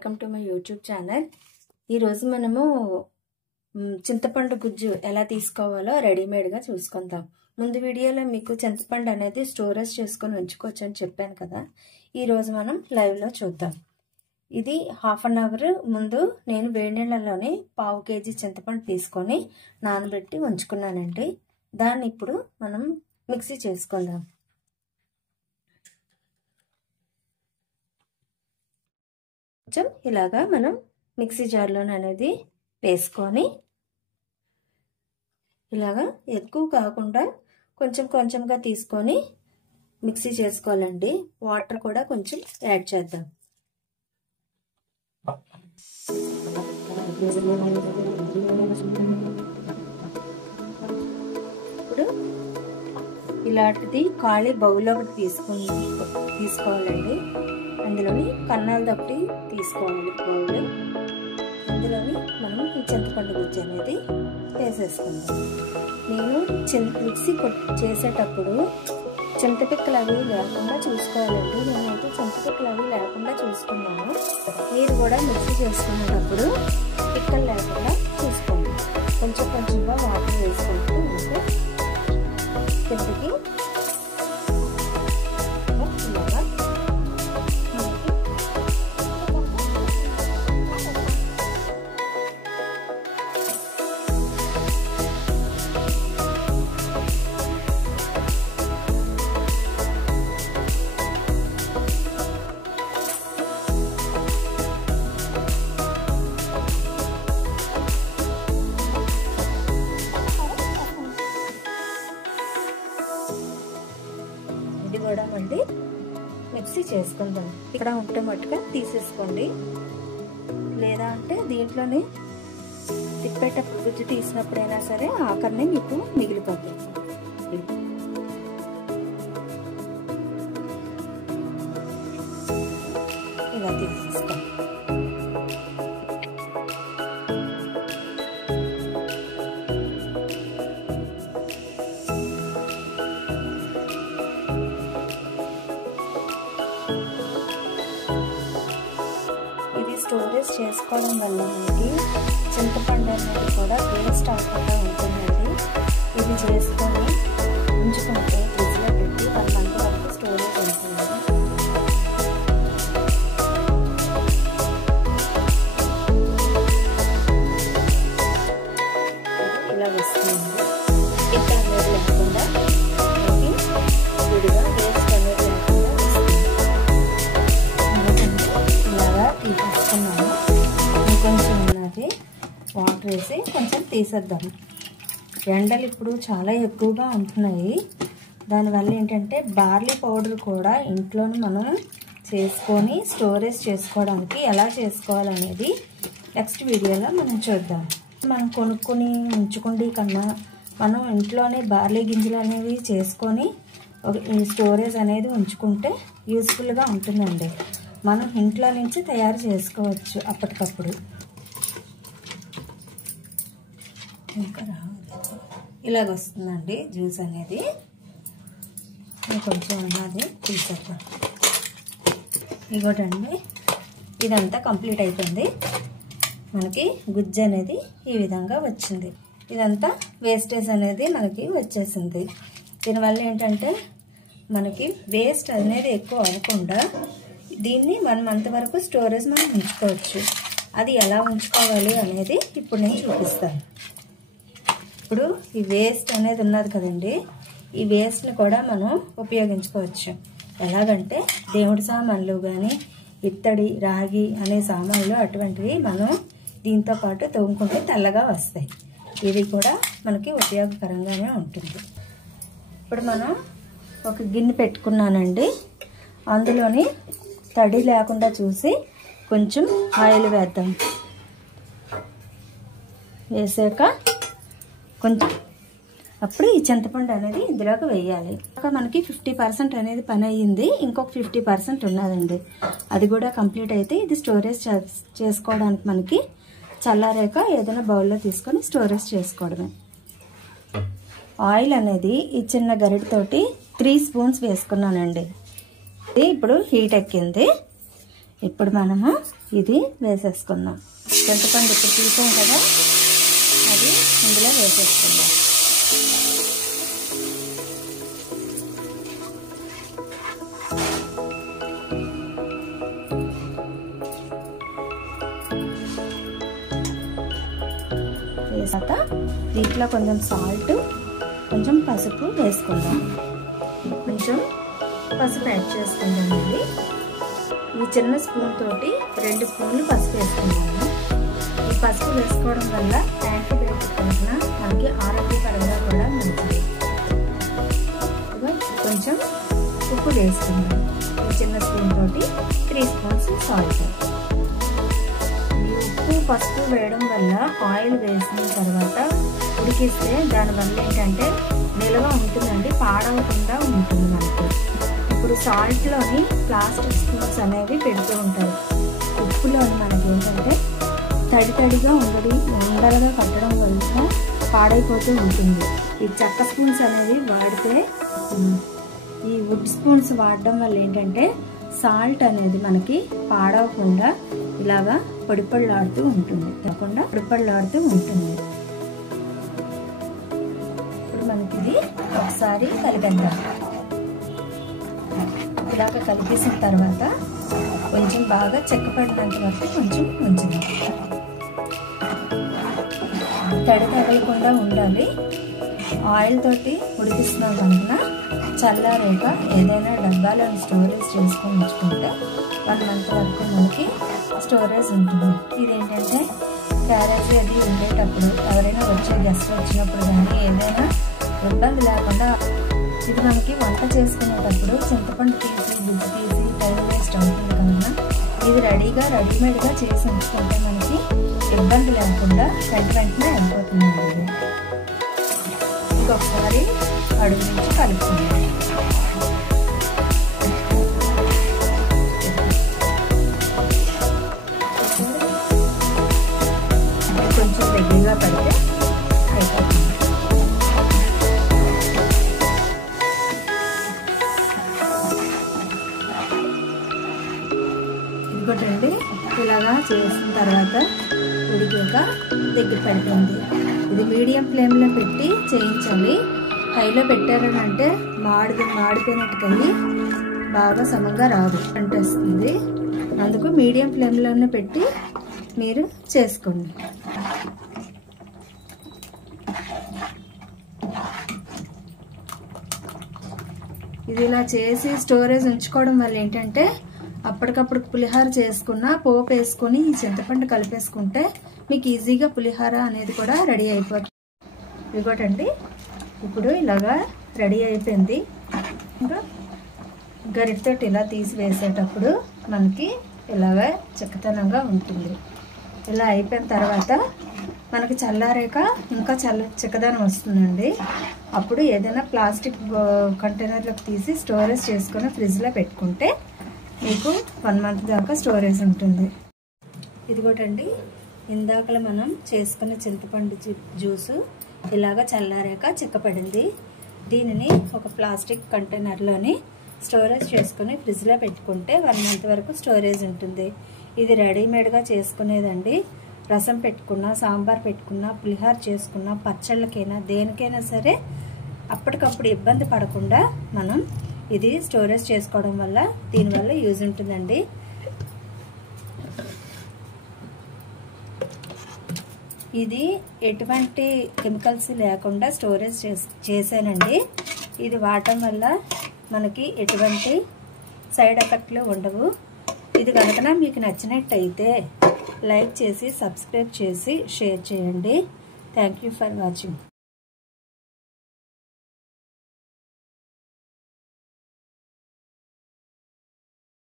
Welcome to my YouTube channel. ఈరోజు మనము చింతపండు గుజ్జు ఎలా తీసుకోవాలో రెడీమేడ్గా చూసుకుందాం. ముందు వీడియోలో మీకు చింతపండు అనేది స్టోరేజ్ చేసుకొని ఉంచుకోవచ్చు అని చెప్పాను కదా. ఈరోజు మనం లైవ్లో చూద్దాం. ఇది హాఫ్ అన్ అవర్ ముందు నేను వేడి నీళ్ళలోనే 1/2 కేజీ చింతపండు తీసుకొని నానబెట్టి ఉంచుకున్నానండి. దాన్ని ఇప్పుడు మనం మిక్సీ చేసుకుందాం. కొంచెం ఇలాగా మనం మిక్సీ జార్లోనే అనేది వేసుకొని ఇలాగా ఎక్కువ కాకుండా కొంచెం కొంచెంగా తీసుకొని మిక్సీ చేసుకోవాలండి. వాటర్ కూడా కొంచెం యాడ్ చేద్దాం. ఇప్పుడు ఇలాంటిది ఖాళీ బౌల్ ఒకటి తీసుకోవాలండి. అందులోని కన్నాలు తప్పి తీసుకోవాలి బౌల్. అందులోని మనం ఈ చింతపండు గుజ్జు అనేది వేసేసుకుందాం. నేను మిక్సీ చేసేటప్పుడు చింతపిక్కలు అవి లేకుండా చూసుకోవాలండి. నేనైతే చింతపిక్కలు అవి లేకుండా చూసుకున్నాను. మీరు కూడా మిక్సీ చేసుకునేటప్పుడు పిక్కలు లేకుండా చూసుకోండి. కొంచెం కొంచెంగా వాటర్ వేసుకుంటూ ఉంటే కిందకి కూడా మళ్ళీ మిక్సీ చేసుకుందాం. ఇక్కడ ఉంటే మట్టుగా తీసేసుకోండి. లేదా అంటే దీంట్లోనే తిప్పేటప్పుడు గుజ్జు తీసినప్పుడైనా సరే ఆఖరిని మీకు మిగిలిపోతుంది. ఇలా తీసేసుకోండి. స్టోరేజ్ చేసుకోవడం వల్ల మనకి చింతపండు అనేది కూడా వేస్ట్ అవ్వకుండా ఉంటుందండి. ఇది చేసుకొని ఉంచుకుంటే ఫ్రిడ్జ్లో పెట్టి 1 మంత్ వరకు స్టోరేజ్ ఉంటుంది. ఇలా వస్తుంది. ఇట్లా అనేది లేకుండా మనకి విడిగా వేస్ట్ అనేది లేకుండా వస్తుంది. ఇలాగా తీసేసుకున్నాము. ఇంకొంచెం ఉన్నది వాటర్ వేసి కొంచెం తీసేద్దాం. ఎండలు ఇప్పుడు చాలా ఎక్కువగా ఉంటున్నాయి. దానివల్ల ఏంటంటే బార్లీ పౌడర్ కూడా ఇంట్లోనే మనం చేసుకొని స్టోరేజ్ చేసుకోవడానికి ఎలా చేసుకోవాలనేది నెక్స్ట్ వీడియోలో మనం చూద్దాం. మనం కొనుక్కొని ఉంచుకుంటే కన్నా మనం ఇంట్లోనే బార్లీ గింజలు అనేవి చేసుకొని స్టోరేజ్ అనేది ఉంచుకుంటే యూస్ఫుల్గా ఉంటుందండి. మనం ఇంట్లో నుంచి తయారు చేసుకోవచ్చు అప్పటికప్పుడు. ఇంకా ఇలాగ వస్తుందండి జ్యూస్ అనేది. కొంచెం ఉన్నది తీసేద్దాం. ఇగోటండి, ఇదంతా కంప్లీట్ అయిపోయింది. మనకి గుజ్జు అనేది ఈ విధంగా వచ్చింది. ఇదంతా వేస్టేజ్ అనేది మనకి వచ్చేసింది. దీనివల్ల ఏంటంటే మనకి వేస్ట్ అనేది ఎక్కువ అవ్వకుండా దీన్ని 1 మంత్ వరకు స్టోరేజ్ మనం ఉంచుకోవచ్చు. అది ఎలా ఉంచుకోవాలి అనేది ఇప్పుడు నేను చూపిస్తాను. ఇప్పుడు ఈ వేస్ట్ అనేది ఉన్నది కదండి, ఈ వేస్ట్ని కూడా మనం ఉపయోగించుకోవచ్చు. ఎలాగంటే దేవుడి సామాన్లు కానీ ఇత్తడి రాగి అనే సామాన్లు అటువంటివి మనం దీంతో పాటు తోముకుంటే తెల్లగా వస్తాయి. ఇది కూడా మనకి ఉపయోగకరంగానే ఉంటుంది. ఇప్పుడు మనం ఒక గిన్నె పెట్టుకున్నానండి. అందులోని తడి లేకుండా చూసి కొంచెం ఆయిల్ వేద్దాం. వేసాక కొంచెం అప్పుడు ఈ చింతపండు అనేది ఇందులోకి వేయాలి. మనకి 50% అనేది పని అయ్యింది. ఇంకొక 50% ఉన్నదండి. అది కూడా కంప్లీట్ అయితే ఇది స్టోరేజ్ చేసుకోవడానికి మనకి చల్లారాక ఏదైనా బౌల్లో తీసుకొని స్టోరేజ్ చేసుకోవడమే. ఆయిల్ అనేది ఈ చిన్న గరిటతోటి 3 స్పూన్స్ వేసుకున్నానండి. ఇప్పుడు హీట్ ఎక్కింది. ఇప్పుడు మనము ఇది వేసేసుకుందాం. చింతపండు ఇప్పుడు తీసాం కదా, అది ఇందులో వేసేసుకుందాం. వేసాక దీంట్లో కొంచెం సాల్ట్, కొంచెం పసుపు వేసుకుందాం. కొంచెం పసుపు యాడ్ చేసుకుందామండి. ఈ చిన్న స్పూన్ తోటి 2 స్పూన్లు పసుపు వేసుకుందాము. ఈ పసుపు వేసుకోవడం వల్ల యాంటీబయాటిక్ కనుక మనకి ఆరోగ్యపరంగా కూడా మంచిది. కొంచెం ఉప్పు వేసుకుందాం. ఈ చిన్న స్పూన్ తోటి 3 స్పూన్స్ సాల్ట్. ఈ ఉప్పు పసుపు వేయడం వల్ల ఆయిల్ వేసిన తర్వాత ఉడికిస్తే దానివల్ల ఏంటంటే నిల్వ ఉంటుందండి, పాడవకుండా ఉంటుంది మనకి. ఇప్పుడు సాల్ట్లోని ప్లాస్టిక్ స్పూన్స్ అనేవి పెడుతూ ఉంటారు. ఉప్పులోని మనకి ఏంటంటే తడిగా ఉండలుగా కట్టడం వల్ల పాడైపోతూ ఉంటుంది. ఈ చెక్క స్పూన్స్ అనేవి వాడితే, ఈ వుడ్ స్పూన్స్ వాడడం వల్ల ఏంటంటే సాల్ట్ అనేది మనకి పాడవకుండా ఇలాగా పొడిపొడిలాడుతూ ఉంటుంది, తప్పకుండా పొడిపొడిలాడుతూ ఉంటుంది. ఇప్పుడు మనకి ఇది ఒకసారి కలిపేద్దాం. ఇలాగ కలిపేసిన తర్వాత కొంచెం బాగా చెక్కపడినంత వరకు కొంచెం ఉంచుదాం. తడి తగలకుండా ఉండాలి. ఆయిల్ తోటి ఉడికిస్తున్నాం కనుక చల్లారేక ఏదైనా డబ్బాలో స్టోరేజ్ చేసుకొని ఉంచుకుంటే 1 మంత్ వరకు మనకి స్టోరేజ్ ఉంటుంది. ఇదేంటంటే క్యారేజ్ అది ఉండేటప్పుడు ఎవరైనా గెస్ట్ వచ్చినప్పుడు కానీ ఏదైనా ఇబ్బంది లేకుండా, ఇది మనకి వంట చేసుకునేటప్పుడు చింతపండు తీసి గుజ్జు తీసి టైం వేస్ట్ అవుతుంది కనుక ఇది రెడీమేడ్గా చేసి ఉంచుకుంటే మనకి ఇబ్బంది లేకుండా వెంటనే అయిపోతుందండి. ఇది ఇంకొకసారి అడుగు నుంచి కలుపుకుందాం. కొంచెం దగ్గరగా పడితే అయిపోతుంది. ఇంకోటండి, ఇలాగా చేసిన తర్వాత ఉడికాక దగ్గర పడుతుంది. ఇది మీడియం ఫ్లేమ్లో పెట్టి చేయించాలి. హైలో పెట్టారని అంటే మాడిపోయినట్టుకెళ్ళి బాగా సమంగా రాదు, అంటేస్తుంది. అందుకు మీడియం ఫ్లేమ్లోనే పెట్టి మీరు చేసుకోండి. ఇది ఇలా చేసి స్టోరేజ్ ఉంచుకోవడం వల్ల ఏంటంటే అప్పటికప్పుడు పులిహోర చేసుకున్న పోపు వేసుకొని ఈ చింతపండు కలిపేసుకుంటే మీకు ఈజీగా పులిహోర అనేది కూడా రెడీ అయిపోతుంది. ఇదిగోటండి, ఇప్పుడు ఇలాగా రెడీ అయిపోయింది. ఇంకా గరిటెతోటి ఇలా తీసి వేసేటప్పుడు మనకి ఇలాగా చిక్కతనంగా ఉంటుంది. ఇలా అయిపోయిన తర్వాత మనకి చల్లారాక ఇంకా చిక్కదనం వస్తుందండి. అప్పుడు ఏదైనా ప్లాస్టిక్ కంటైనర్లోకి తీసి స్టోరేజ్ చేసుకొని ఫ్రిడ్జ్లో పెట్టుకుంటే మీకు 1 మంత్ దాకా స్టోరేజ్ ఉంటుంది. ఇదిగోటండి, ఇందాకల మనం చేసుకున్న చింతపండు జ్యూసు ఇలాగా చల్లారాక చిక్కపడింది. దీనిని ఒక ప్లాస్టిక్ కంటైనర్లోని స్టోరేజ్ చేసుకుని ఫ్రిడ్జ్లో పెట్టుకుంటే 1 మంత్ వరకు స్టోరేజ్ ఉంటుంది. ఇది రెడీమేడ్గా చేసుకునేదండి. రసం పెట్టుకున్నా, సాంబార్ పెట్టుకున్నా, పులిహోర చేసుకున్నా, పచ్చళ్ళకైనా దేనికైనా సరే అప్పటికప్పుడు ఇబ్బంది పడకుండా మనం ఇది స్టోరేజ్ చేసుకోవడం వల్ల దీనివల్ల యూజ్ ఉంటుందండి. ఇది ఎటువంటి కెమికల్స్ లేకుండా స్టోరేజ్ చేశానండి. ఇది వాడటం వల్ల మనకి ఎటువంటి సైడ్ ఎఫెక్ట్లు ఉండవు. ఇది కనుక మీకు నచ్చినట్టయితే లైక్ చేసి, సబ్స్క్రైబ్ చేసి, షేర్ చేయండి. Thank you for watching.